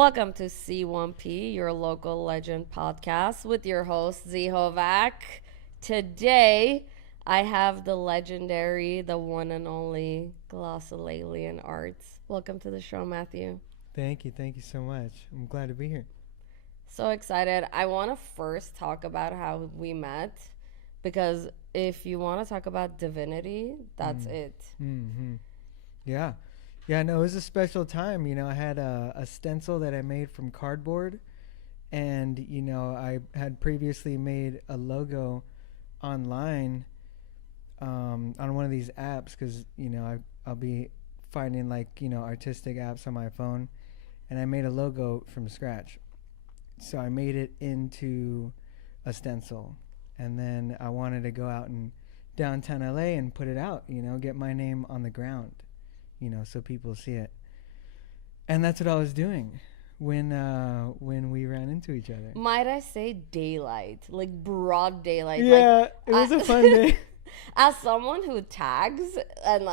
Welcome to C1P, your local legend podcast with your host, Z HOVAK. Today, I have the legendary, the one and only Glossolalian Arts. Welcome to the show, Matthew. Thank you. Thank you so much. I'm glad to be here. So excited. I want to first talk about how we met because if you want to talk about divinity, that's it. Mm-hmm. Yeah. Yeah, no, it was a special time. I had a stencil that I made from cardboard. And, I had previously made a logo online on one of these apps because, I'll be finding artistic apps on my phone. And I made a logo from scratch. So I made it into a stencil. And then I wanted to go out in downtown LA and put it out, get my name on the ground, so people see it. And that's what I was doing when we ran into each other. Might I say daylight, like broad daylight. Yeah, it was a fun day. As someone who tags and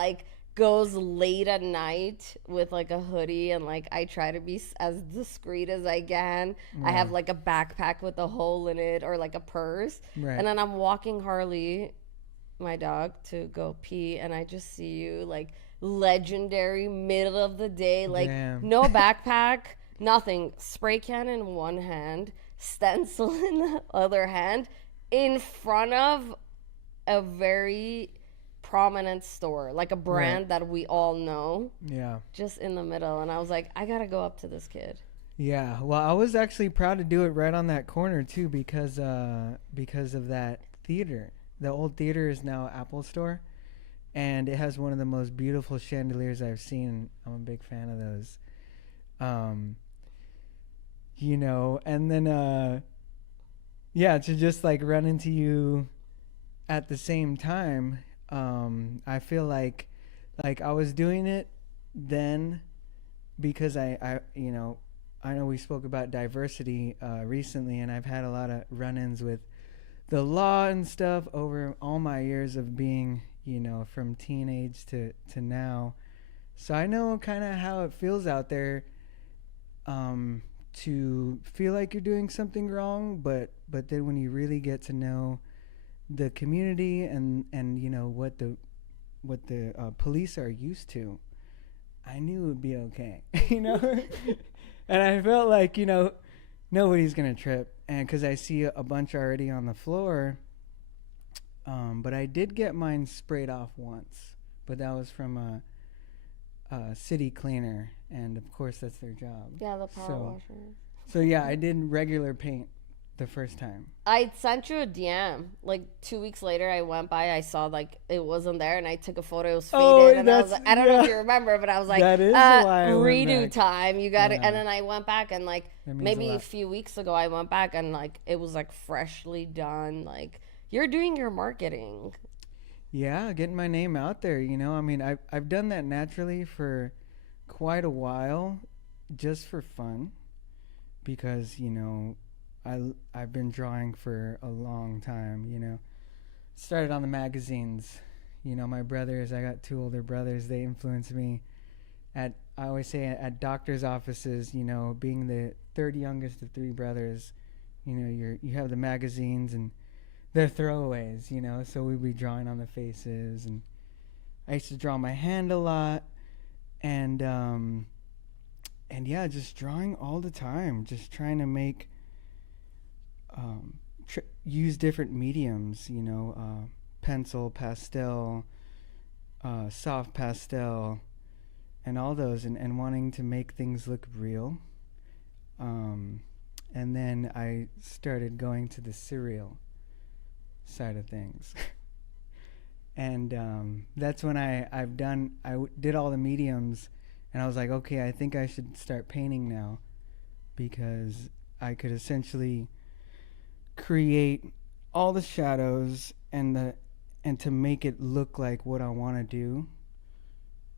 goes late at night with a hoodie and I try to be as discreet as I can. Yeah. I have a backpack with a hole in it or a purse. Right. And then I'm walking Harley, my dog, to go pee, and I just see you legendary middle of the day, Damn. No backpack, nothing, spray can in one hand, stencil in the other hand, in front of a very prominent store, a brand right. that we all know. Yeah. Just in the middle. And I was like, I gotta go up to this kid. Yeah. Well, I was actually proud to do it right on that corner too because of that theater. The old theater is now Apple Store, and it has one of the most beautiful chandeliers I've seen. I'm a big fan of those. And then to just run into you at the same time. I feel like I was doing it then because I know we spoke about diversity recently, and I've had a lot of run-ins with the law and stuff over all my years of being, from teenage to now. So I know kind of how it feels out there to feel like you're doing something wrong, but then when you really get to know the community and what the police are used to, I knew it would be okay. And I felt like nobody's gonna trip, and because I see a bunch already on the floor, but I did get mine sprayed off once, but that was from a city cleaner, and of course that's their job. Yeah, the power washer. So yeah, I did regular paint the first time. I sent you a DM 2 weeks later. I went by, I saw it wasn't there, and I took a photo. It was faded, and I was I don't know if you remember, but I was that is why I redo time. You got it. And then I went back, and maybe a few weeks ago I went back, and it was freshly done. You're doing your marketing. Yeah, getting my name out there. I mean, I've done that naturally for quite a while, just for fun, because I've been drawing for a long time, Started on the magazines. My brothers, I got two older brothers, they influenced me I always say at doctor's offices, being the third youngest of three brothers, you have the magazines and they're throwaways, so we'd be drawing on the faces, and I used to draw my hand a lot, and yeah, just drawing all the time, just trying to make use different mediums, pencil, pastel, soft pastel, and all those, and wanting to make things look real. And then I started going to the cereal side of things. And that's when I did all the mediums, and I was like, okay, I think I should start painting now, because I could essentially create all the shadows and to make it look like what I want to do,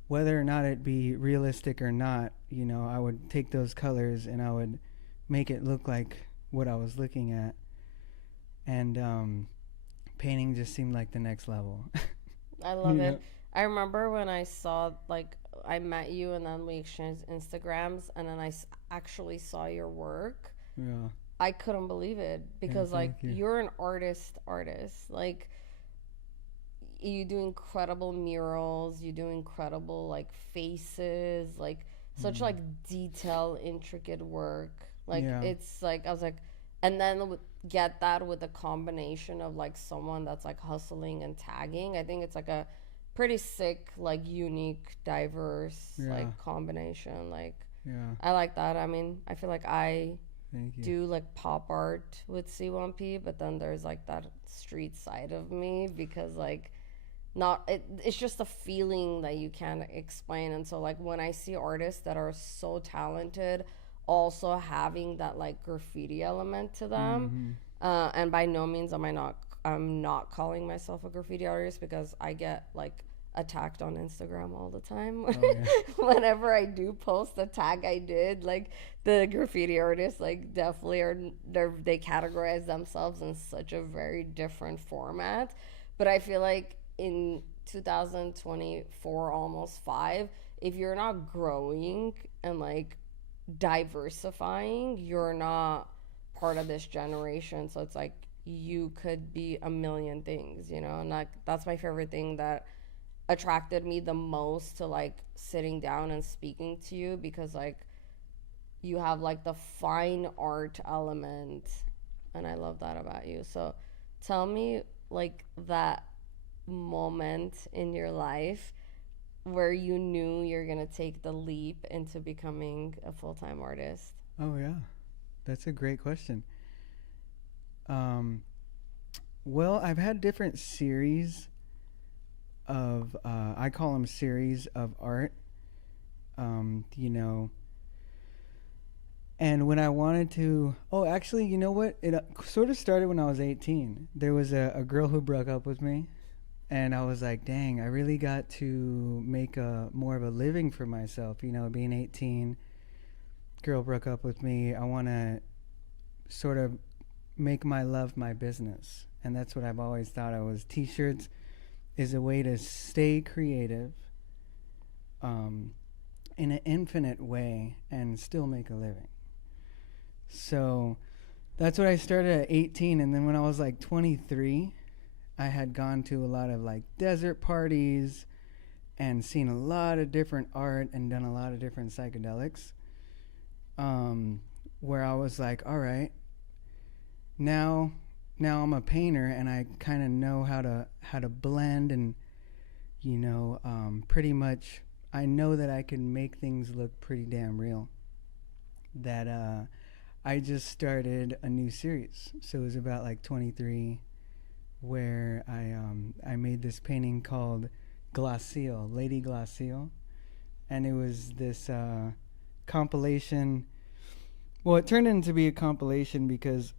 whether or not it be realistic or not. I would take those colors and I would make it look like what I was looking at, and painting just seemed like the next level. I love it. I remember when I saw I met you and then we exchanged Instagrams, and then actually saw your work, Yeah. I couldn't believe it, Yeah, because like thank you. you're an artist. Like, you do incredible murals, you do incredible like faces, like such like detailed, intricate work. Like, Yeah. it's like I was like, and then get that with a combination of like someone that's like hustling and tagging. I think it's like a pretty sick, like unique, diverse Yeah. like combination. Like, Yeah. I like that. I mean, I feel like I Thank you. do like pop art with C1P, but then there's like that street side of me, because like it's just a feeling that you can't explain. And so like when I see artists that are so talented also having that like graffiti element to them, and by no means I'm not calling myself a graffiti artist, because I get like attacked on Instagram all the time. Oh, yeah. Whenever I do post a tag I did, like the graffiti artists like definitely they categorize themselves in such a very different format. But I feel like in 2024, almost 5, if you're not growing and like diversifying, you're not part of this generation. So it's like you could be a million things, you know? And like that's my favorite thing that attracted me the most to like sitting down and speaking to you, because like you have like the fine art element, and I love that about you. So tell me like that moment in your life where you knew you're gonna take the leap into becoming a full-time artist. Oh yeah, that's a great question. Um, well, I've had different series of I call them series of art. You know, and when I wanted to, oh, actually, you know what? It sort of started when I was 18. There was a girl who broke up with me, and I was like, dang, I really got to make more of a living for myself. You know, being 18, girl broke up with me. I want to sort of make my love my business. And that's what I've always thought. T-shirts is a way to stay creative in an infinite way and still make a living. So that's what I started at 18. And then when I was like 23, I had gone to a lot of like desert parties and seen a lot of different art and done a lot of different psychedelics, where I was like, all right, now I'm a painter and I kind of know how to blend, and you know, pretty much I know that I can make things look pretty damn real. That I just started a new series, so it was about like 23, where I made this painting called Glacial, Lady Glacial, and it was this compilation. Well, it turned into be a compilation because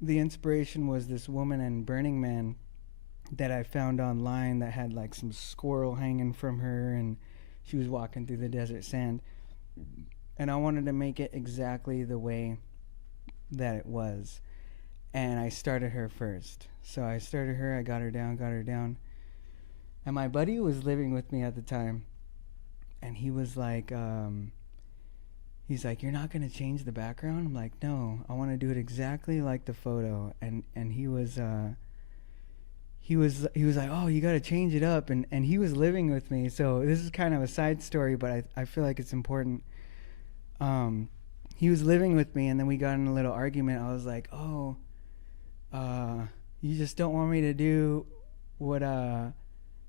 the inspiration was this woman in Burning Man that I found online that had like some squirrel hanging from her, and she was walking through the desert sand, and I wanted to make it exactly the way that it was. And I started her first. So I started her, I got her down. And my buddy was living with me at the time, and he was like, he's like, you're not going to change the background? I'm like, no, I want to do it exactly like the photo. And he was like, oh, you got to change it up. And he was living with me. So this is kind of a side story, but I feel like it's important. He was living with me, and then we got in a little argument. I was like, oh, you just don't want me to do what I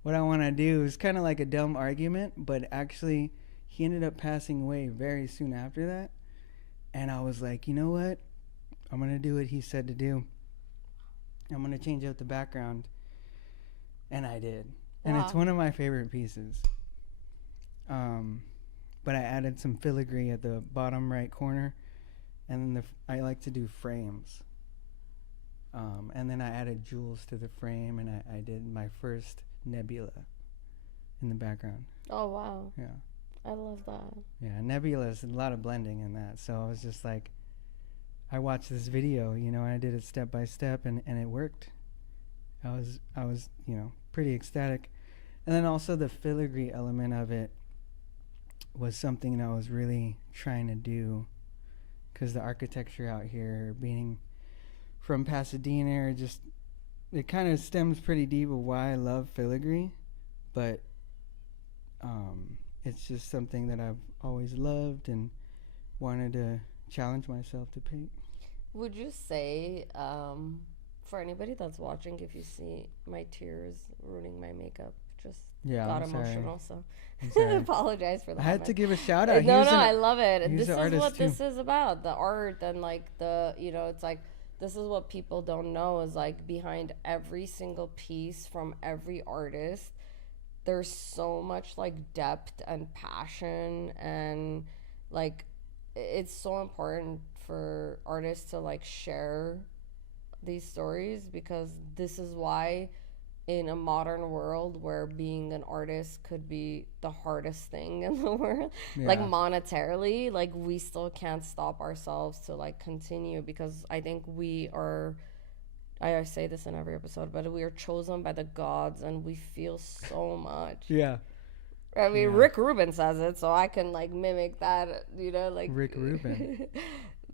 want to do. It was kind of like a dumb argument, but actually he ended up passing away very soon after that. And I was like, you know what? I'm going to do what he said to do. I'm going to change out the background. And I did. Wow. And it's one of my favorite pieces. But I added some filigree at the bottom right corner. And then I like to do frames. And then I added jewels to the frame, and I did my first nebula in the background. Oh, wow. Yeah. I love that. Yeah, nebula is a lot of blending in that. So I was just like, I watched this video, you know, and I did it step by step, and it worked. I was, you know, pretty ecstatic. And then also the filigree element of it was something that I was really trying to do, because the architecture out here, being from Pasadena, just it kind of stems pretty deep of why I love filigree, but it's just something that I've always loved and wanted to challenge myself to paint. Would you say, for anybody that's watching, if you see my tears ruining my makeup, just got emotional, so apologize for that. I had to give a shout out. No, I love it. This is what too. This is about, the art, and like it's like, this is what people don't know, is like behind every single piece from every artist, there's so much like depth and passion, and like it's so important for artists to like share these stories, because this is why in a modern world where being an artist could be the hardest thing in the world, like monetarily, like we still can't stop ourselves to like continue, because I think we are, I say this in every episode, but we are chosen by the gods, and we feel so much. Yeah. I mean, Rick Rubin says it, so I can like mimic that, like Rick Rubin.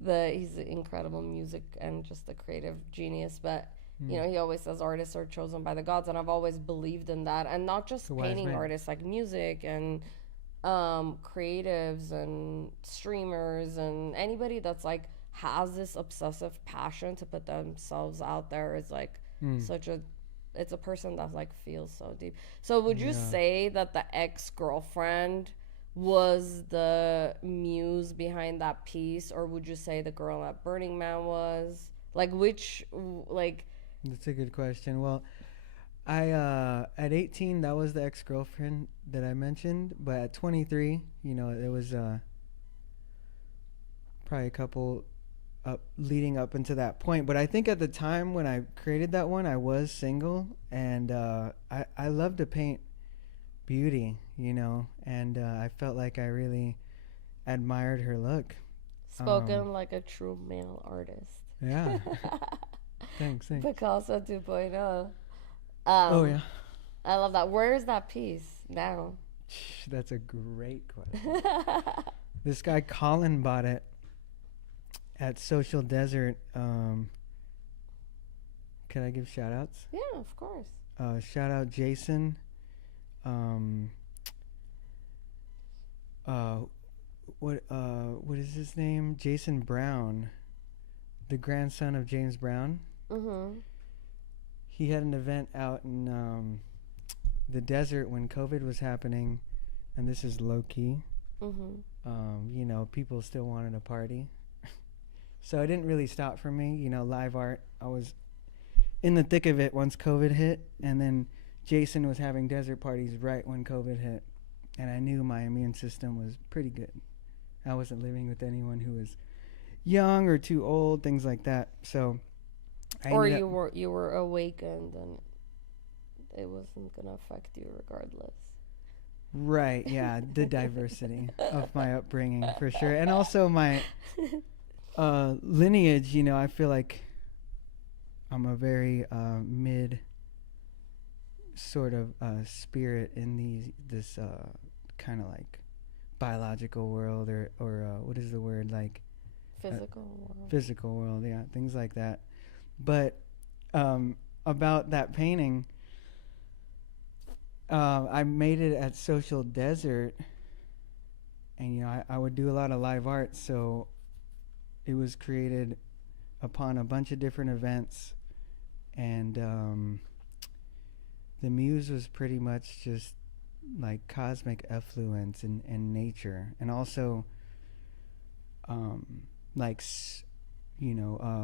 He's an incredible music and just a creative genius, but he always says artists are chosen by the gods, and I've always believed in that. And not just painting artists, like music and creatives and streamers and anybody that's like has this obsessive passion to put themselves out there is like it's a person that like feels so deep. So would you say that the ex-girlfriend was the muse behind that piece, or would you say the girl at Burning Man was? Like, which, like... That's a good question. Well, I at 18, that was the ex-girlfriend that I mentioned, but at 23, there was probably a couple leading up into that point. But I think at the time when I created that one, I was single, and I love to paint beauty, and I felt like I really admired her look. Spoken like a true male artist. Yeah. Thanks. Picasso 2.0. Oh, yeah. I love that. Where is that piece now? That's a great question. This guy Colin bought it at Social Desert. Can I give shout outs? Yeah, of course. Shout out Jason. What is his name? Jason Brown, the grandson of James Brown. Mm-hmm. He had an event out in the desert when COVID was happening, and this is low key. Mm-hmm. People still wanted to party. So it didn't really stop for me, live art. I was in the thick of it once COVID hit, and then Jason was having desert parties right when COVID hit, and I knew my immune system was pretty good. I wasn't living with anyone who was young or too old, things like that. So you were awakened, and it wasn't gonna affect you regardless. Right, yeah, the diversity of my upbringing for sure, and also my lineage. I feel like I'm a very mid sort of spirit in this kind of like biological world, or what is the word, like physical world, yeah, things like that. But about that painting, I made it at Social Desert, and I would do a lot of live art, so it was created upon a bunch of different events, and the muse was pretty much just like cosmic effluence and nature, and also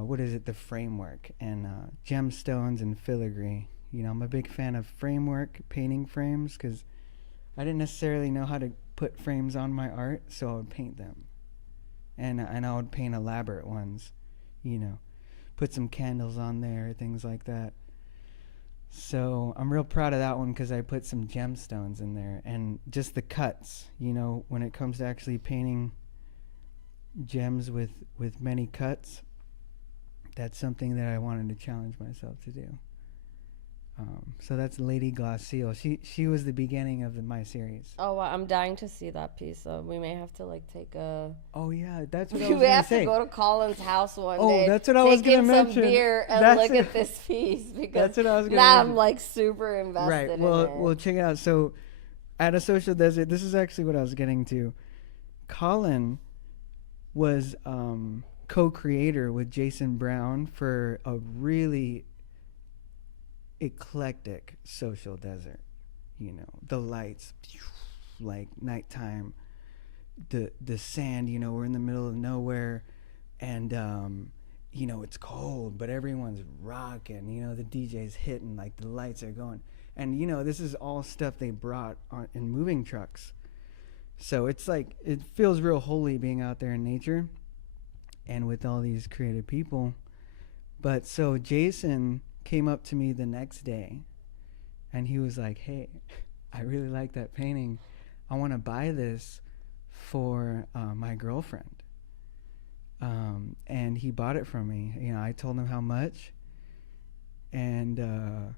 what is it, the framework and gemstones and filigree. I'm a big fan of framework, painting frames, because I didn't necessarily know how to put frames on my art, so I would paint them, and I would paint elaborate ones, put some candles on there, things like that. So I'm real proud of that one, because I put some gemstones in there, and just the cuts, when it comes to actually painting gems with many cuts, that's something that I wanted to challenge myself to do. So that's Lady Glacial. She was the beginning of my series. Oh, wow, I'm dying to see that piece. So we may have to like take a. Oh yeah, that's what I We was gonna have say. to go to Colin's house one Oh, day. that's what I was take gonna him mention. some beer and That's look it. at this piece because That's what I was gonna now mention. I'm like super invested Right. in Well, it. well, check it out. So, at a social desert, this is actually what I was getting to. Colin was co-creator with Jason Brown for a really eclectic social desert. You know, the lights, like nighttime, the sand. You know, we're in the middle of nowhere, and you know it's cold, but everyone's rocking. You know, the DJ's hitting, like the lights are going, and you know this is all stuff they brought on in moving trucks. So it's like it feels real holy being out there in nature, and with all these creative people. But so Jason came up to me the next day and he was like, "Hey, I really like that painting. I want to buy this for my girlfriend." And he bought it from me. You know, I told him how much, and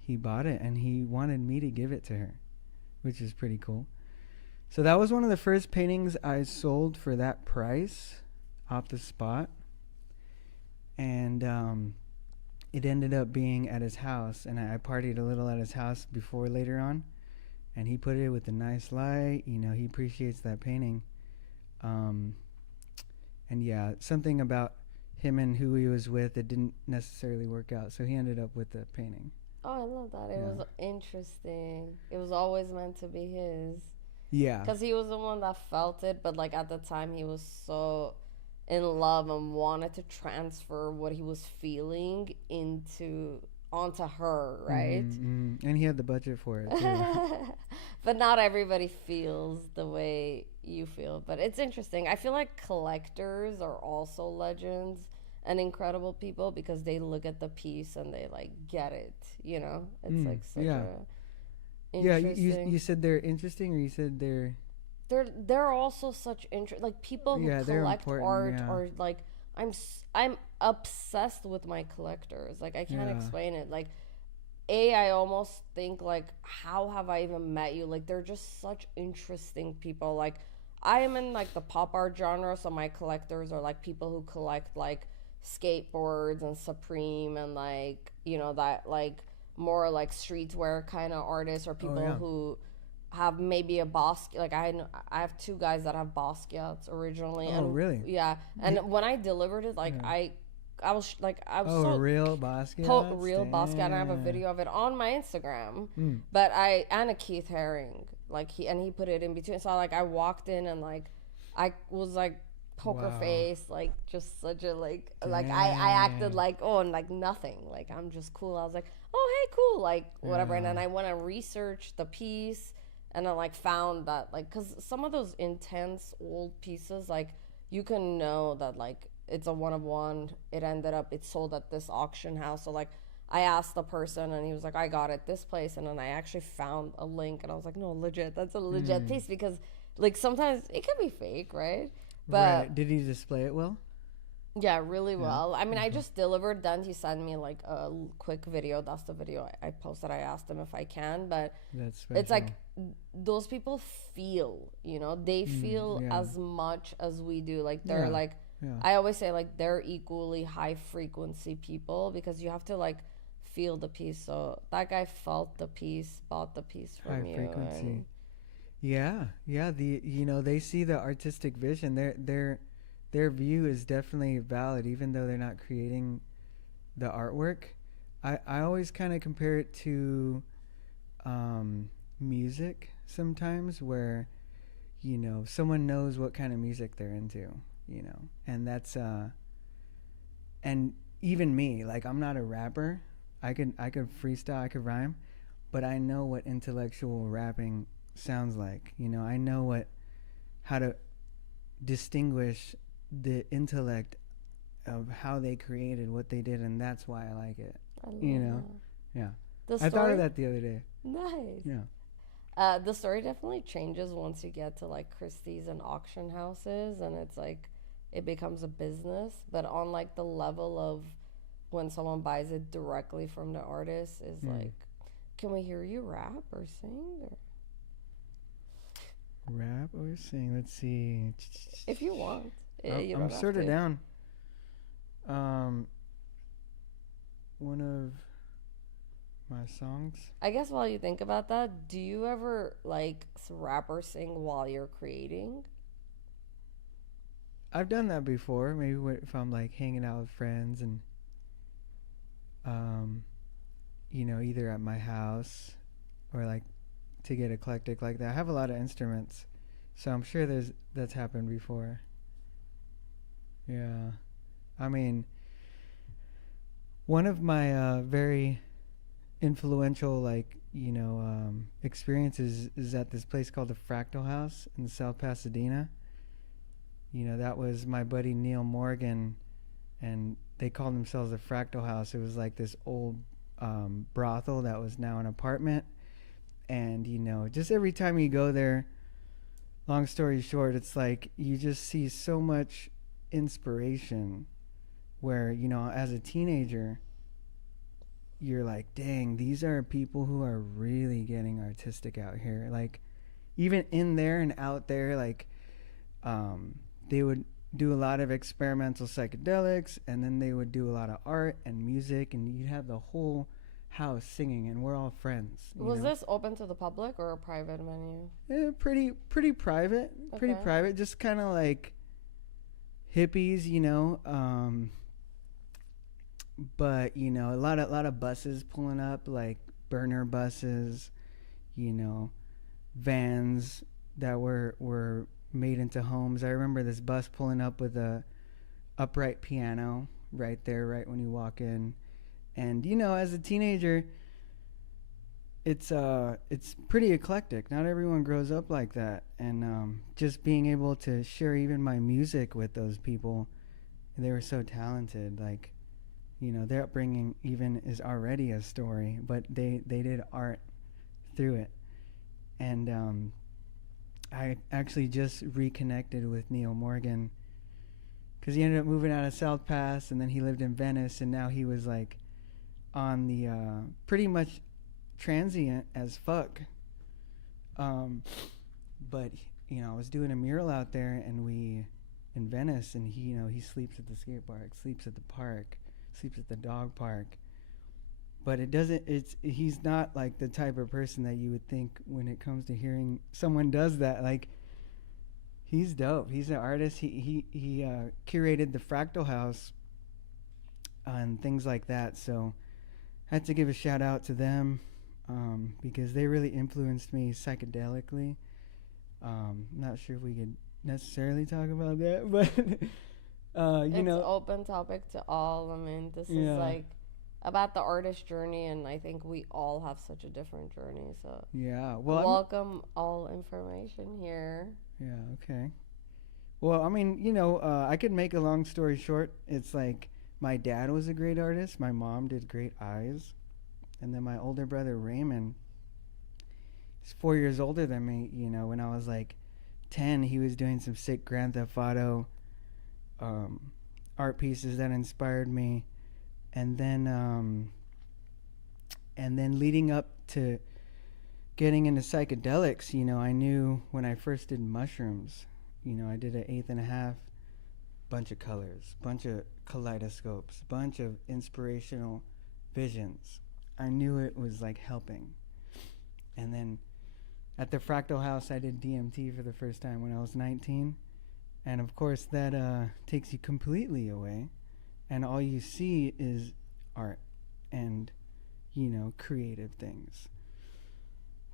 he bought it, and he wanted me to give it to her, which is pretty cool. So that was one of the first paintings I sold for that price off the spot. And it ended up being at his house, and I partied a little at his house before later on, and he put it with a nice light. You know, he appreciates that painting. And yeah, something about him and who he was with, it didn't necessarily work out, so he ended up with the painting. Oh, I love that. It Yeah. was interesting. It was always meant to be his. Yeah. Because he was the one that felt it, but like at the time he was so in love and wanted to transfer what he was feeling onto her, right? Mm-hmm. And he had the budget for it too. But not everybody feels the way you feel. But it's interesting. I feel like collectors are also legends and incredible people because they look at the piece and they like get it. You know, it's like such yeah. a Yeah, interesting. you said they're interesting, or you said they're They're also such like people who they're collect important, art yeah. or like I'm obsessed with my collectors. Like I can't Yeah. explain it. Like I almost think like how have I even met you? Like they're just such interesting people. Like I am in like the pop art genre, so my collectors are like people who collect like skateboards and Supreme and like that like more like streetwear kind of artists or people yeah. who have maybe a Basquiat. Like I have two guys that have Basquiats originally. Oh, and really? Yeah, and when I delivered it, like Yeah. I was Oh, so real Basquiat? real Basquiat, and I have a video of it on my Instagram. Mm. But and a Keith Haring, like he put it in between. So like I walked in and like I was like poker Wow. face, like just such a like I acted like and like nothing, like I'm just cool. I was like, oh hey, cool, like whatever. And then I went and researched the piece, and I like found that like because some of those intense old pieces, like you can know that like it's a one of one. It sold at this auction house. So like I asked the person and he was like, I got it this place. And then I actually found a link and I was like, no, legit, that's a legit piece, because like sometimes it can be fake, right? But Right. Did he display it well? yeah, really well. I mean, I just delivered. Then he sent me like a quick video. That's the video I posted. I asked him if I can, but That's special. it's like those people feel, they feel yeah. as much as we do. Like they're Yeah. like, Yeah. I always say like they're equally high frequency people because you have to like feel the piece. So that guy felt the piece, bought the piece from High you. frequency. and- Yeah. They see the artistic vision. Their view is definitely valid, even though they're not creating the artwork. I always kind of compare it to music sometimes, where someone knows what kind of music they're into, and that's and even me, like I'm not a rapper. I could freestyle, I could rhyme, but I know what intellectual rapping sounds like. I know how to distinguish the intellect of how they created what they did, and that's why I like it. I love Yeah. that. I thought of that the other day. Nice. Yeah. The story definitely changes once you get to like Christie's and auction houses, and it's like it becomes a business. But on like the level of when someone buys it directly from the artist is like, can we hear you rap or sing? Or rap or sing? Let's see. if you want. I'm sort of down. One of my songs. I guess while you think about that, do you ever like rap or sing while you're creating? I've done that before. Maybe if I'm like hanging out with friends and, you know, either at my house or like to get eclectic like that. I have a lot of instruments, so I'm sure that's happened before. Yeah, I mean, one of my very influential experiences is at this place called the Fractal House in South Pasadena. You know, that was my buddy Neil Morgan, and they called themselves the Fractal House. It was like this old brothel that was now an apartment. And, you know, just every time you go there, long story short, it's like you just see so much inspiration where, you know, as a teenager, you're like, dang, these are people who are really getting artistic out here. Like, even in there and out there, like, they would do a lot of experimental psychedelics, and then they would do a lot of art and music, and you'd have the whole house singing, and we're all friends. Was this open to the public or a private venue? Yeah, pretty private. Okay. Pretty private, just kind of like hippies, you know. But you know, a lot of buses pulling up, like burner buses, you know, vans that were made into homes. I remember this bus pulling up with a upright piano right there, right when you walk in. And you know, as a teenager, it's pretty eclectic. Not everyone grows up like that. And just being able to share even my music with those people, they were so talented. Like, you know, their upbringing even is already a story, but they did art through it. And I actually just reconnected with Neil Morgan because he ended up moving out of South Pass, and then he lived in Venice, and now he was like on the pretty much transient as fuck. But you know, I was doing a mural out there, and we in Venice, and he, you know, he sleeps at the skate park, sleeps at the park, sleeps at the dog park. But he's not like the type of person that you would think when it comes to hearing someone does that. Like, he's dope. He's an artist. He curated the Fractal House and things like that. So I had to give a shout out to them because they really influenced me psychedelically. Not sure if we could necessarily talk about that, but you know, it's open topic to all. I mean, this is like about the artist journey, and I think we all have such a different journey. So yeah, well, welcome all information here. Yeah, okay. Well, I mean, you know, I could make a long story short. It's like my dad was a great artist. My mom did great eyes. And then my older brother, Raymond, he's 4 years older than me. You know, when I was like 10, he was doing some sick Grand Theft Auto art pieces that inspired me. And then leading up to getting into psychedelics, you know, I knew when I first did mushrooms, you know, I did an 1/8, bunch of colors, bunch of kaleidoscopes, bunch of inspirational visions. I knew it was like helping. And then at the Fractal House, I did DMT for the first time when I was 19. And of course that takes you completely away. And all you see is art and, you know, creative things,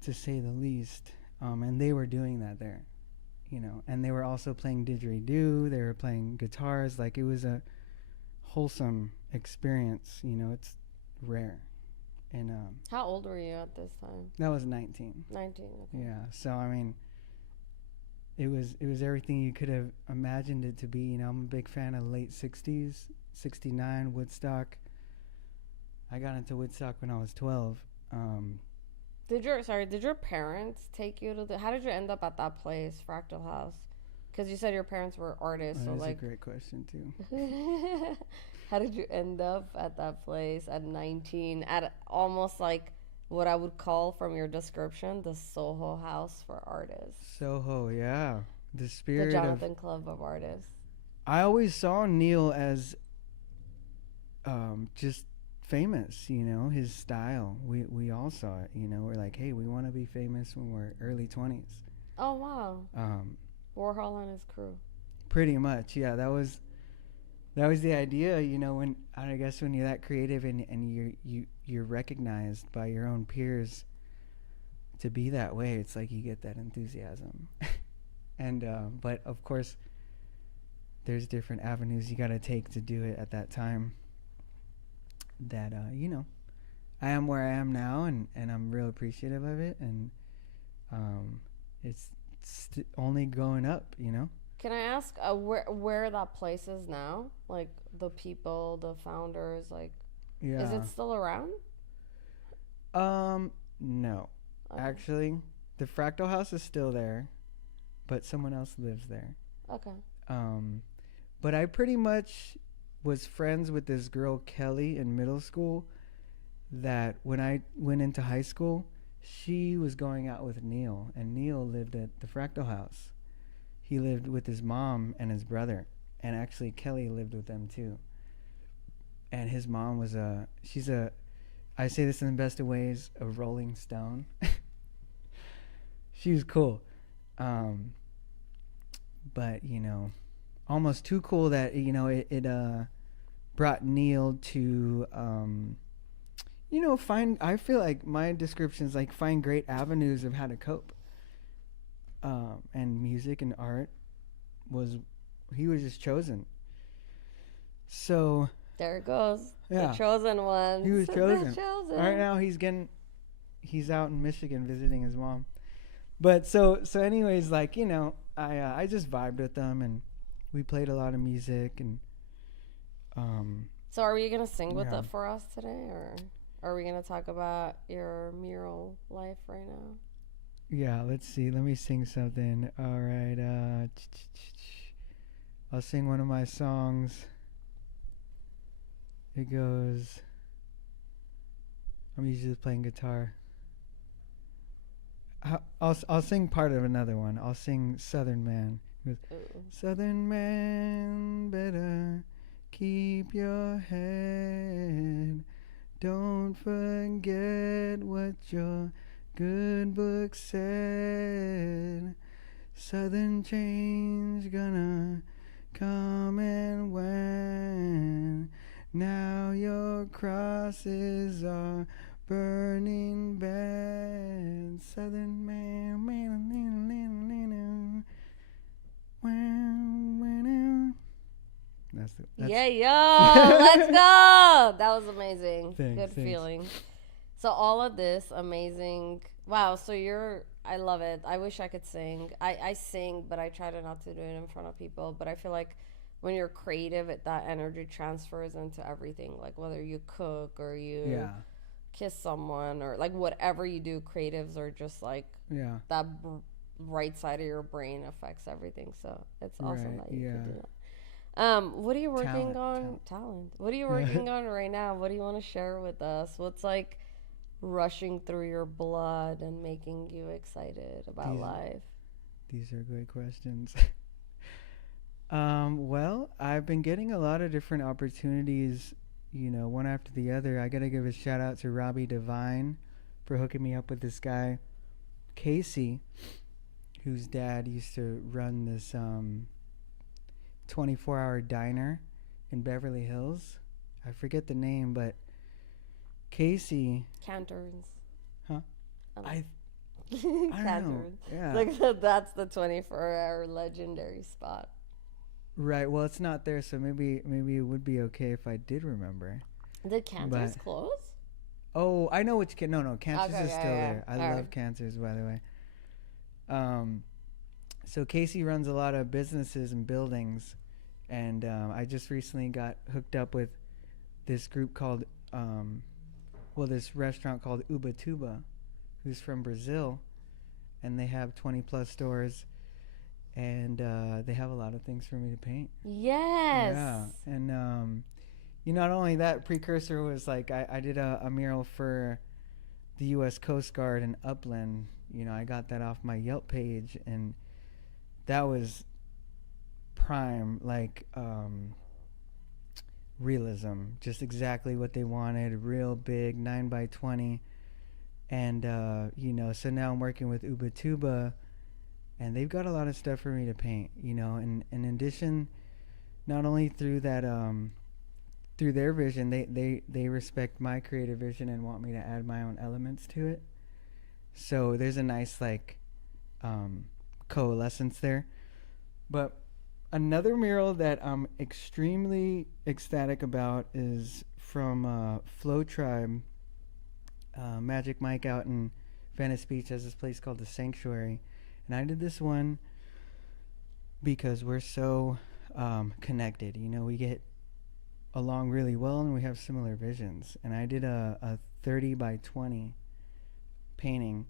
to say the least. And they were doing that there, you know. And they were also playing didgeridoo. They were playing guitars. Like, it was a wholesome experience. You know, it's rare. And how old were you at this time? That was 19. 19. Okay. Yeah. So I mean, it was everything you could have imagined it to be. You know, I'm a big fan of late 60s, 69, Woodstock. I got into Woodstock when I was 12. Did your parents take you to how did you end up at that place, Fractal House? Because you said your parents were artists. That's so like a great question too. How did you end up at that place at 19, at almost like what I would call from your description the Soho House for Artists, Soho, yeah. The the spirit of. Jonathan Club of Artists? I always saw Neil as just famous, his style. We all saw it, We're like, hey, we want to be famous when we're early 20s. Oh, wow. Um, Warhol and his crew. Pretty much, yeah. That was the idea, when I guess when you're that creative and you're recognized by your own peers to be that way, it's like you get that enthusiasm. And but of course there's different avenues you got to take to do it at that time. That I am where I am now, and I'm real appreciative of it, and it's only going up. Can I ask where that place is now? Like the people, the founders, like, Yeah. is it still around? No. Okay. Actually, the Fractal House is still there, but someone else lives there. Okay. But I pretty much was friends with this girl Kelly in middle school, that when I went into high school, she was going out with Neil, and Neil lived at the Fractal House. He lived with his mom and his brother, and actually Kelly lived with them too. And his mom was I say this in the best of ways, a Rolling Stone. She was cool. But, almost too cool that, it brought Neil to, I feel like my description is like find great avenues of how to cope. And music and art he was just chosen. So There it goes. Yeah. The chosen one. He was chosen. The chosen. Right now he's out in Michigan visiting his mom. But so anyways, like, I just vibed with them, and we played a lot of music, and So are we gonna sing with Yeah. it for us today, or are we gonna talk about your mural life right now? yeah, let's see. Let me sing something. All right. I'll sing one of my songs. It goes, I'm usually playing guitar. I'll sing part of another one. I'll sing Southern Man. It goes, Ooh. Southern man, better keep your head. Don't forget what your good book said. Southern change gonna come and when. Now your crosses are burning bad. Southern man, that's Yeah, yo, let's go. That was amazing. Thanks, Good thanks. feeling. So all of this amazing. Wow. So I love it. I wish I could sing. I sing, but I try to not to do it in front of people. But I feel like when you're creative, that energy transfers into everything. Like whether you cook or you yeah, kiss someone or like whatever you do, creatives are just like yeah. that right side of your brain affects everything. So it's awesome Right, that you yeah. can do that. What are you working on? Talent. What are you working on right now? What do you want to share with us? What's like rushing through your blood and making you excited about life? These are great questions. Well, I've been getting a lot of different opportunities, one after the other. I gotta give a shout out to Robbie Devine for hooking me up with this guy, Casey, whose dad used to run this 24-hour diner in Beverly Hills. I forget the name, but Casey. Canterns. Huh? I I don't know. Canterns. Yeah. Like that's the 24-hour legendary spot. Right. Well, it's not there, so maybe it would be okay if I did remember. Did Canter's But- close? Oh, I know which no, Cancers Okay, is yeah, still yeah. there. I All love right. Cancers, by the way. So Casey runs a lot of businesses and buildings, and I just recently got hooked up with this group called, this restaurant called Ubatuba, who's from Brazil, and they have 20 plus stores, and they have a lot of things for me to paint. Yes. Yeah, and not only that, precursor was like I did a mural for the U.S. Coast Guard in Upland. I got that off my Yelp page, and that was prime, like realism, just exactly what they wanted, real big, 9x20. And so now I'm working with Ubatuba, and they've got a lot of stuff for me to paint, and in addition, not only through that through their vision, they respect my creative vision and want me to add my own elements to it. So there's a nice like coalescence there. But another mural that I'm extremely ecstatic about is from Flow Tribe. Magic Mike out in Venice Beach has this place called the Sanctuary, and I did this one because we're so connected. We get along really well, and we have similar visions. And I did a 30x20 painting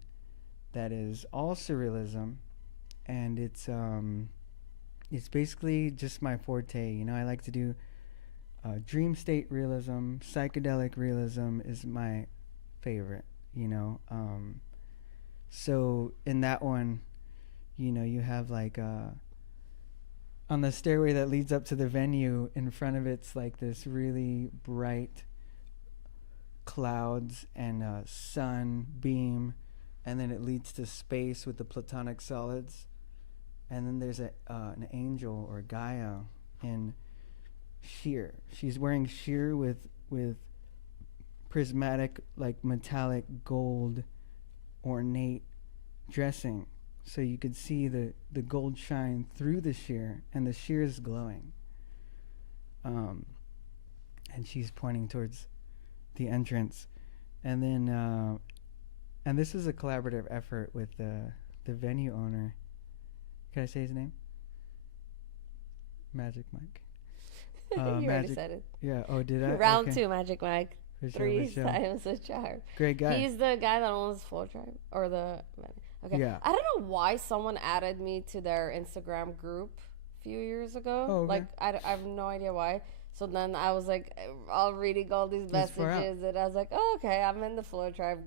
that is all surrealism, and it's basically just my forte. I like to do dream state realism, psychedelic realism is my favorite. So in that one, you have like on the stairway that leads up to the venue, in front of it's like this really bright clouds and a sun beam, and then it leads to space with the platonic solids, and then there's an angel or Gaia in sheer. She's wearing sheer with prismatic, like metallic gold ornate dressing, so you could see the gold shine through the sheer, and the sheer is glowing, and she's pointing towards the entrance. And then and this is a collaborative effort with the venue owner. Can I say his name? Magic Mike. You already said it. Yeah. Oh, did I? Round Okay. 2, Magic Mike. For sure, 3 for sure. times a charm. Great guy. He's the guy that owns Flow Tribe, or the. Okay. Yeah. I don't know why someone added me to their Instagram group a few years ago. Oh, okay. Like I have no idea why. So then I was like, all reading all these That's far out. messages, and I was like, oh, okay, I'm in the Flow Tribe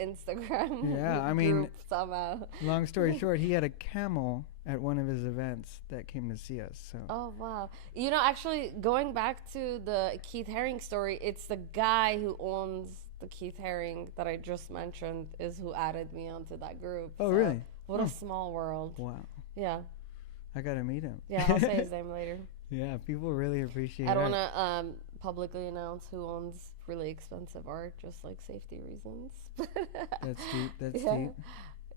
Instagram Yeah, I mean, group somehow. Long story short, he had a camel at one of his events that came to see us. So. Oh, wow. Actually, going back to the Keith Haring story, it's the guy who owns the Keith Haring that I just mentioned is who added me onto that group. Oh, So, really? What a small world. Wow. Yeah. I gotta meet him. Yeah, I'll say his name later. Yeah, people really appreciate it. I don't want to publicly announce who owns really expensive art, just like safety reasons. That's deep. That's Yeah. deep.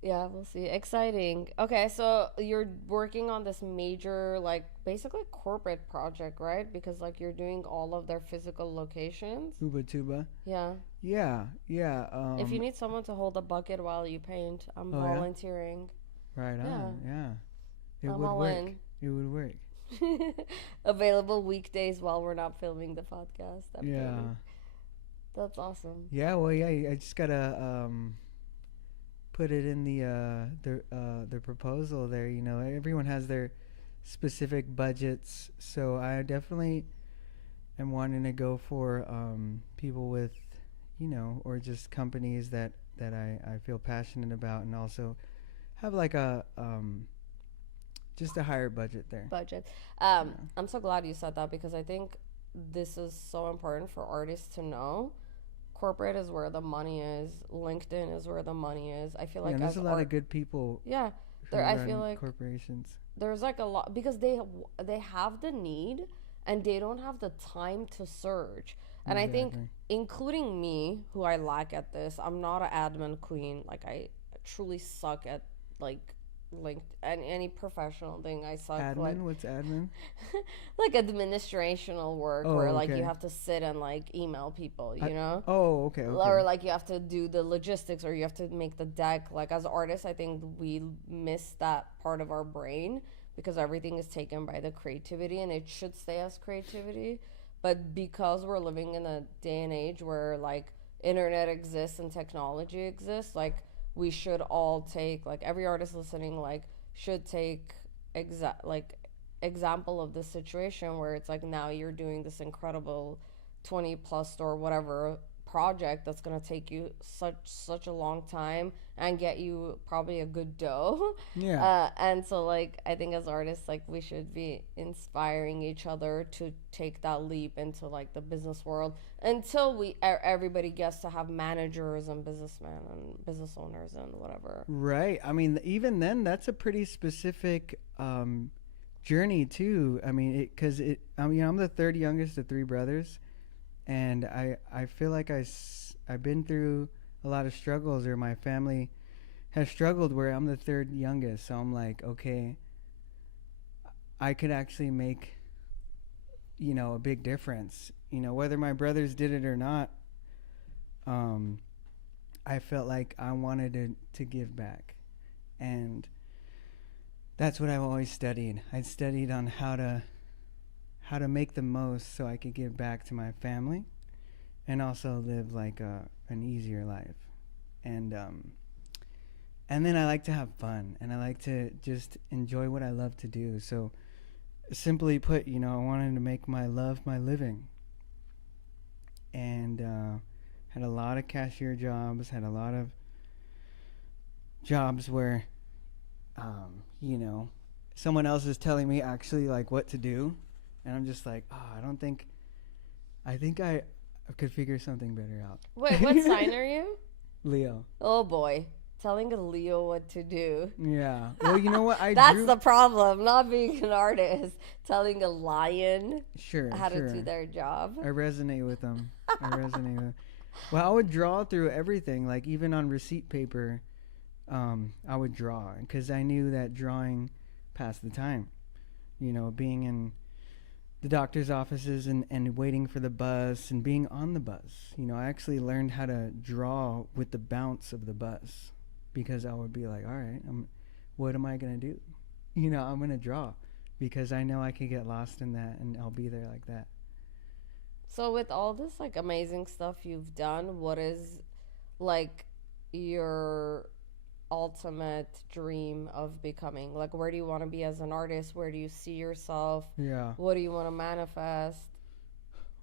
Yeah, we'll see. Exciting. Okay, so you're working on this major, like, basically corporate project, right? Because, like, you're doing all of their physical locations. Ubatuba. Yeah. Yeah, yeah. If you need someone to hold a bucket while you paint, I'm Oh, yeah? volunteering. Right on. Yeah. It I'm would all work. in. It would work. Available weekdays while we're not filming the podcast. I'm Yeah. kidding. That's awesome. Yeah. Well, yeah. I just gotta put it in the proposal there. Everyone has their specific budgets, so I definitely am wanting to go for people with, or just companies that I feel passionate about, and also have like a just a higher budget there. I'm so glad you said that, because I think this is so important for artists to know. Corporate is where the money is. LinkedIn is where the money is. I feel like there's a lot of good people. Yeah, who I run feel like corporations. there's like a lot, because they have the need and they don't have the time to search. And I think, including me, who I lack at this, I'm not an admin queen. Like, I truly suck at like any professional thing. I suck. Admin? Like, What's admin? like administrational work, Oh, where like okay. you have to sit and like email people, you know? Oh, okay. Or like you have to do the logistics, or you have to make the deck. Like, as artists, I think we miss that part of our brain, because everything is taken by the creativity, and it should stay as creativity. But because we're living in a day and age where like internet exists and technology exists, like we should all take, like every artist listening, like should take example of this situation where it's like, now you're doing this incredible 20 plus or whatever project that's going to take you such a long time and get you probably a good dough. Yeah. And so like I think as artists, like we should be inspiring each other to take that leap into like the business world until everybody gets to have managers and businessmen and business owners and whatever. Right. I mean, even then, that's a pretty specific journey too. I mean, because I mean, I'm the third youngest of three brothers, and I feel like I've been through a lot of struggles, or my family has struggled where I'm the third youngest. So I'm like, okay, I could actually make, a big difference. Whether my brothers did it or not, I felt like I wanted to give back. And that's what I've always studied. I studied on how to make the most so I could give back to my family and also live like an easier life. And then I like to have fun, and I like to just enjoy what I love to do. So simply put, I wanted to make my love my living. And had a lot of cashier jobs, had a lot of jobs where, someone else is telling me actually like what to do. And I'm just like, I think I could figure something better out. Wait, what sign are you? Leo. Oh boy. Telling a Leo what to do. Yeah. Well, you know what? That's the problem, not being an artist. Telling a lion how to do their job. I resonate with them. Well, I would draw through everything, like even on receipt paper, I would draw because I knew that drawing passed the time. Being in the doctor's offices and waiting for the bus and being on the bus. I actually learned how to draw with the bounce of the bus because I would be like, all right, what am I going to do? I'm going to draw because I know I could get lost in that and I'll be there like that. So with all this like amazing stuff you've done, what is like your ultimate dream of becoming? Like, where do you want to be as an artist? Where do you see yourself? Yeah. What do you want to manifest?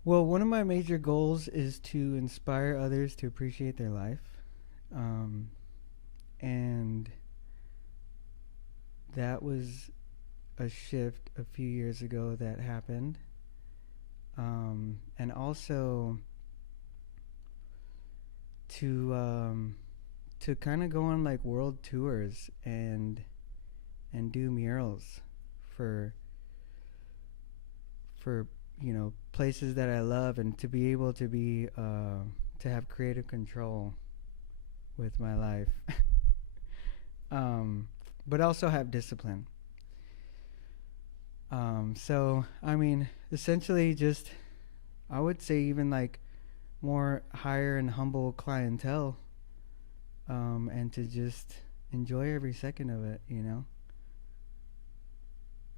Well, one of my major goals is to inspire others to appreciate their life. And that was a shift a few years ago that happened. And also to kind of go on like world tours and do murals for places that I love, and to be able to be to have creative control with my life. But also have discipline. So I mean, essentially just, I would say even like more higher and humble clientele, and to just enjoy every second of it,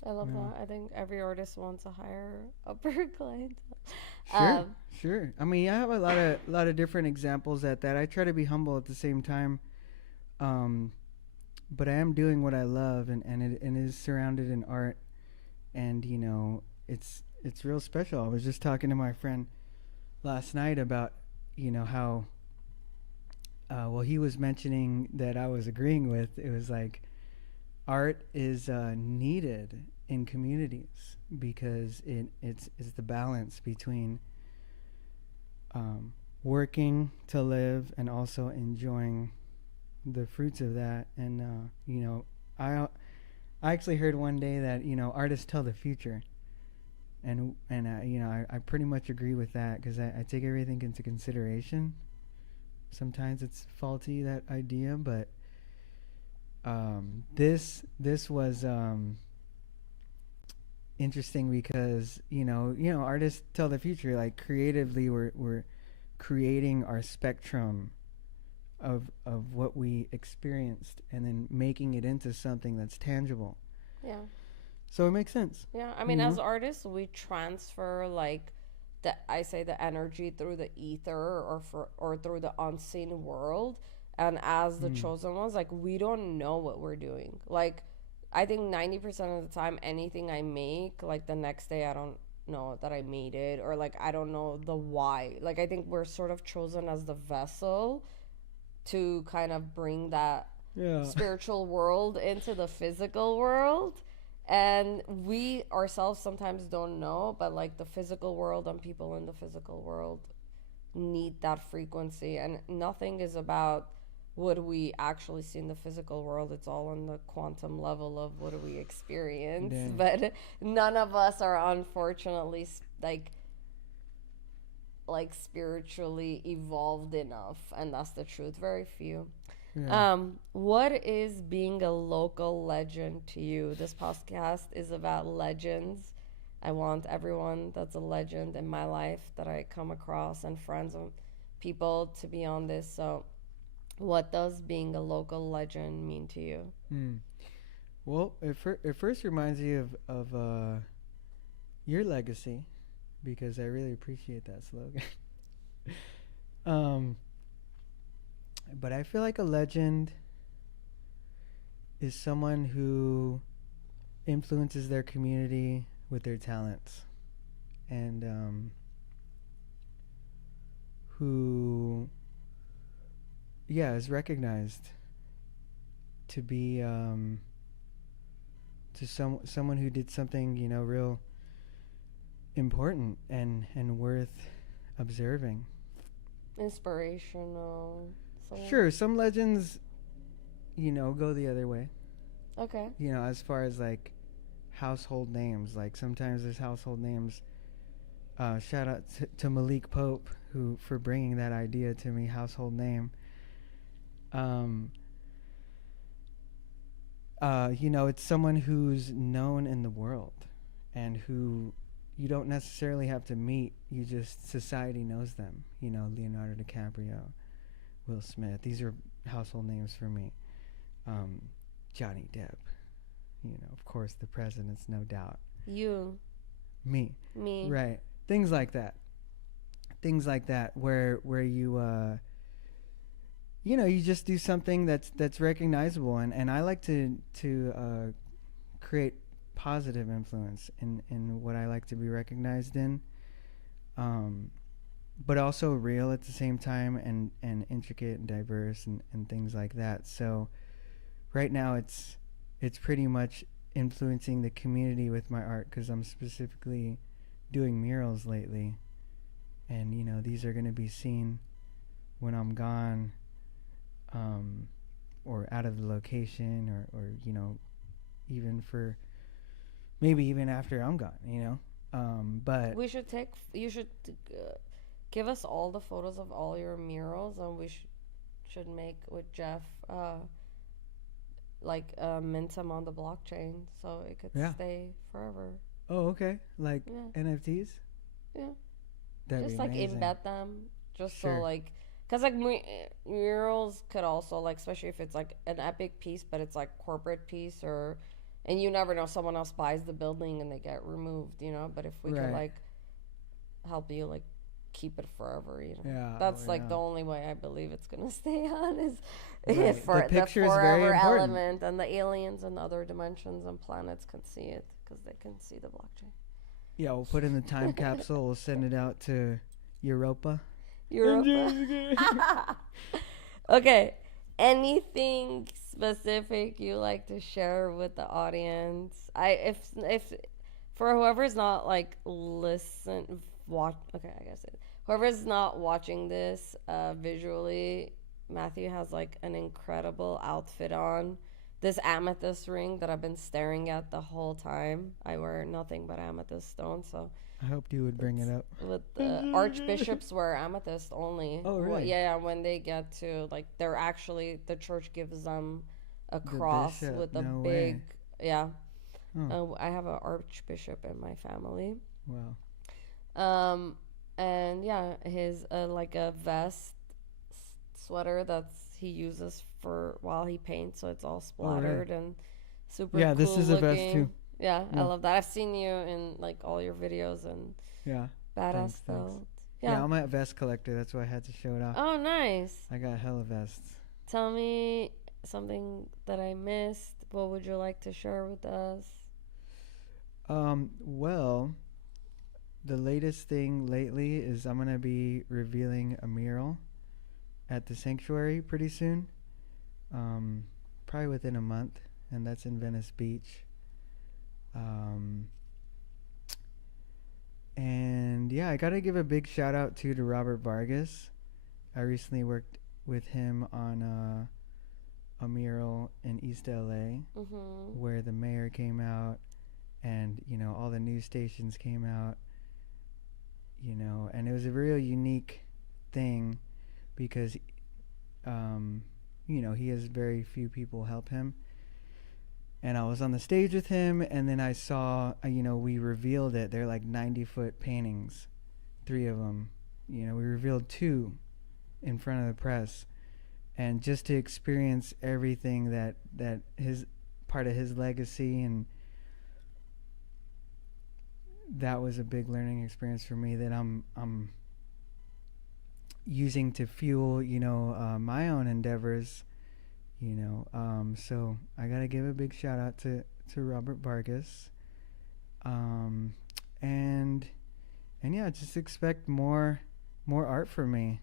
I love that. I think every artist wants a higher upper clientele. Sure. I mean, I have a lot of different examples at that. I try to be humble at the same time, but I am doing what I love, and it is surrounded in art, and it's real special. I was just talking to my friend last night about how he was mentioning that I was agreeing with. It was like art is needed in communities because it's the balance between working to live and also enjoying the fruits of that. And I actually heard one day that artists tell the future, and I pretty much agree with that because I take everything into consideration. Sometimes it's faulty, that idea, but this was interesting because artists tell the future. Like creatively, we're creating our spectrum of what we experienced and then making it into something that's tangible. Yeah. So it makes sense. Yeah, I mean, as artists, we transfer like the energy through the ether or through the unseen world. And as the chosen ones, like we don't know what we're doing. Like I think 90% of the time, anything I make, like the next day, know that I made it, or like I don't know the why. Like I think we're sort of chosen as the vessel to kind of bring that Yeah. spiritual world into the physical world. And we ourselves sometimes don't know, but like the physical world and people in the physical world need that frequency. And nothing is about what we actually see in the physical world. It's all on the quantum level of what do we experience. Dang. But none of us are unfortunately like spiritually evolved enough, and that's the truth. Very few. Yeah. What is being a local legend to you? This podcast is about legends. I want everyone that's a legend in my life that I come across and friends and people to be on this. So, what does being a local legend mean to you? Hmm. Well, it first reminds you of your legacy, because I really appreciate that slogan. um, but I feel like a legend is someone who influences their community with their talents, and who, yeah, is recognized to be to someone who did something, you know, real important and worth observing. Inspirational. Someone? Sure, some legends, you know, go the other way. Okay. You know, as far as like household names, like sometimes there's household names. Shout out to Malik Pope, who for bringing that idea to me, household name. You know, it's someone who's known in the world, and who you don't necessarily have to meet. You just, society knows them. You know, Leonardo DiCaprio, Will Smith. These are household names for me. Johnny Depp. You know, of course, the presidents, no doubt. You. Me. Me. Right. Things like that. Things like that, where you you know, you just do something that's recognizable, and I like to create positive influence in what I like to be recognized in, but also real at the same time, and intricate and diverse, and things like that. So right now it's pretty much influencing the community with my art, because I'm specifically doing murals lately, and you know, these are going to be seen when I'm gone, or out of the location, or you know, even for maybe even after I'm gone, you know. But We should you should give us all the photos of all your murals, and we should make with Jeff, mint them on the blockchain so it could Yeah. stay forever. oh, okay, like Yeah. NFTs. Yeah. That'd Just be like amazing. embed them, just Sure. so like, cause like murals could also like, especially if it's like an epic piece, but it's like corporate piece, or, and you never know, someone else buys the building and they get removed, you know. But if we could Right. like help you like keep it forever, you know. Yeah. That's oh, like yeah. the only way I believe it's gonna stay on is Right. for The picture is very forever important. element, and the aliens and other dimensions and planets can see it because they can see the blockchain. Yeah, we'll put in the time capsule. We'll send it out to Europa. Europa. Okay. Anything specific you like to share with the audience? If for whoever's not like watch. Okay, I guess it. Whoever's not watching this visually, Matthew has like an incredible outfit on. This amethyst ring that I've been staring at the whole time. I wear nothing but amethyst stone, so I hoped you would bring it up. with the archbishops wear amethyst only. Oh, really? Yeah, when they get to like, they're actually, the church gives them a The cross bishop, with a no big way. yeah. Oh, I have an archbishop in my family. wow. And yeah, his like a vest sweater that's he uses for while he paints, so it's all splattered and super Yeah, cool this is a vest looking. too. Yeah, I Yeah. love that. I've seen you in like all your videos, and Yeah. badass Thanks. though. Yeah. Yeah. I'm a vest collector. That's why I had to show it off. Oh, nice. I got hella vests. Tell me something that I missed. What would you like to share with us? Well, the latest thing lately is I'm gonna be revealing a mural at the sanctuary pretty soon. Probably within a month, and that's in Venice Beach. And yeah, I gotta give a big shout out to Robert Vargas. I recently worked with him on a mural in East LA where the mayor came out and, you know, all the news stations came out, you know, and it was a real unique thing because, you know, he has very few people help him. And I was on the stage with him, and then I saw, you know, we revealed it. They're like 90-foot paintings, 3 of them. You know, we revealed 2 in front of the press. And just to experience everything that his part of his legacy, and that was a big learning experience for me that I'm using to fuel, you know, my own endeavors. You know, so I gotta give a big shout out to Robert Vargas, and yeah, just expect more art from me.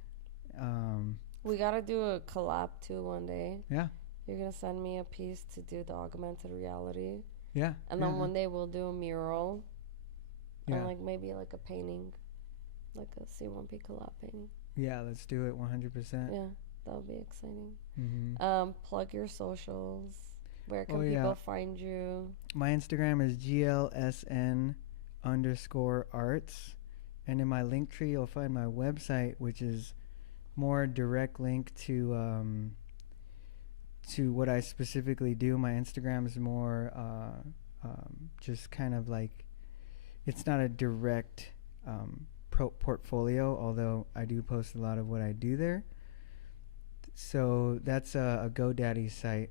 We gotta do a collab too one day. Yeah. You're gonna send me a piece to do the augmented reality. Yeah. And then one day we'll do a mural. Yeah. And like maybe like a painting, like a C1P collab painting. Yeah, let's do it 100%. Yeah. That would be exciting. Mm-hmm. Plug your socials. Where can people find you? My Instagram is glsn_arts. And in my link tree, you'll find my website, which is more direct link to what I specifically do. My Instagram is more just kind of like, it's not a direct portfolio, although I do post a lot of what I do there. So that's a GoDaddy site.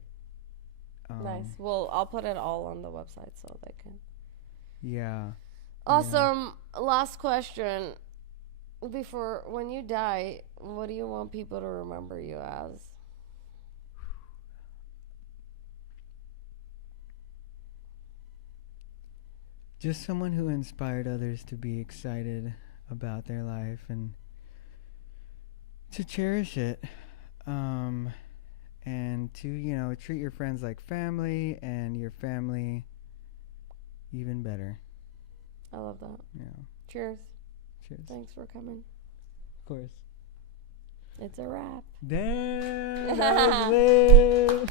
Nice. Well, I'll put it all on the website so they can. Yeah. Awesome. Yeah. Last question. Before, when you die, what do you want people to remember you as? Just someone who inspired others to be excited about their life and to cherish it. And to, you know, treat your friends like family and your family even better. I love that. Yeah. Cheers. Cheers. Thanks for coming. Of course. It's a wrap. Damn, that was lit.